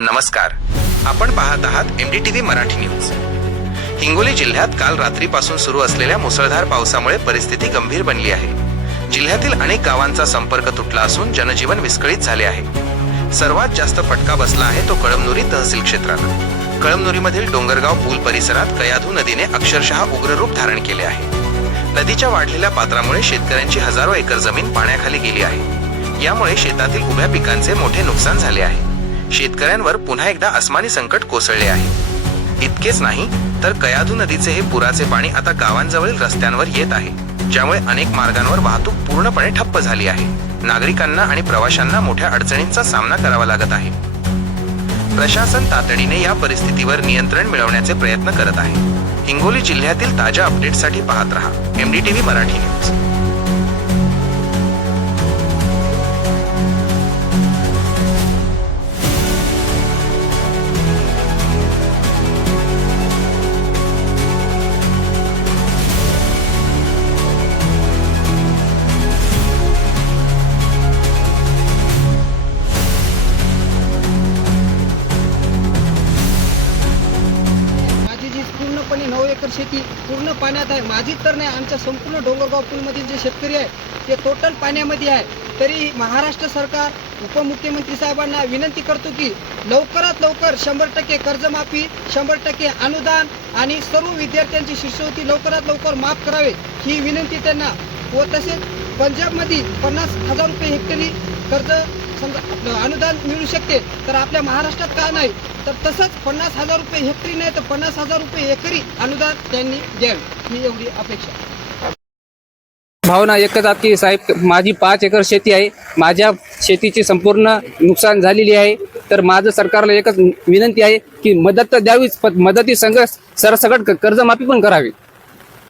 नमस्कार. आपण पाहत आहात एमडीटीव्ही मराठी न्यूज हिंगोली जिल्ह्यात काल रात्रीपासून सुरू असलेल्या मुसळधार पावसामुळे परिस्थिती गंभीर बनली आहे. जिल्ह्यातील अनेक गावांचा संपर्क तुटला असून जनजीवन विस्कळीत झाले आहे. सर्वात जास्त फटका बसला आहे तो कळमनुरी तहसील क्षेत्राला कळमनुरीमधील डोंगरगाव पूल परिसरात कयाधू नदीने अक्षरशः उग्र रूप धारण केले आहे. नदीच्या वाढलेल्या पात्रामुळे शेतकऱ्यांची हजारो एकर जमीन पाण्याखाली गेली आहे. यामुळे शेतातील उभ्या पिकांचे मोठे नुकसान झाले आहे. शेतकऱ्यांवर पुन्हा एकदा अस्मानी संकट कोसळले आहे. इतकेच नाही तर कयाधू नदीचे हे पुराचे पाणी आता गावांजवळील रस्त्यांवर येत आहे ज्यामुळे अनेक मार्गांवर वाहतूक पूर्णपणे ठप्प झाली आहे. नागरिकांना आणि प्रवाशांना मोठ्या अडचणींचा सामना करावा लागत आहे. प्रशासन तातडीने या परिस्थितीवर नियंत्रण मिळवण्याचे प्रयत्न करत आहे. हिंगोली जिल्ह्यातील ताज्या अपडेटसाठी पाहत रहा. एमडीटीव्ही मराठी न्यूज पूर्णपणे नऊ एकर शेती पूर्ण पाण्यात आहे. माझी तर नाही आमच्या संपूर्ण डोंगरगाव पूलमधील जे शेतकरी आहे ते टोटल पाण्यामध्ये आहे. तरी महाराष्ट्र सरकार उपमुख्यमंत्री साहेबांना विनंती करतो की लवकरात लवकर शंभर टक्के कर्जमाफी शंभर टक्के अनुदान आणि सर्व विद्यार्थ्यांची शिष्यवृत्ती लवकरात लवकर माफ करावे ही विनंती त्यांना व तसेच पंजाबमध्ये पन्नास हजार रुपये हेक्टरी कर्ज समजा अनुदान मिळू शकते तर आपल्या महाराष्ट्रात का नाही? तर तसंच पन्नास हजार रुपये हेक्टरी नाही तर पन्नास हजार रुपये एकरी अनुदान त्यांनी द्यावे. ही एवढी अपेक्षा. भावना एकच आहात की साहेब माझी पाच एकर शेती आहे माझ्या शेतीची संपूर्ण नुकसान झालेली आहे तर माझं सरकारला एकच विनंती आहे की मदत तर द्यावीच पण मदती संघ सरसकट कर्जमाफी पण करावी.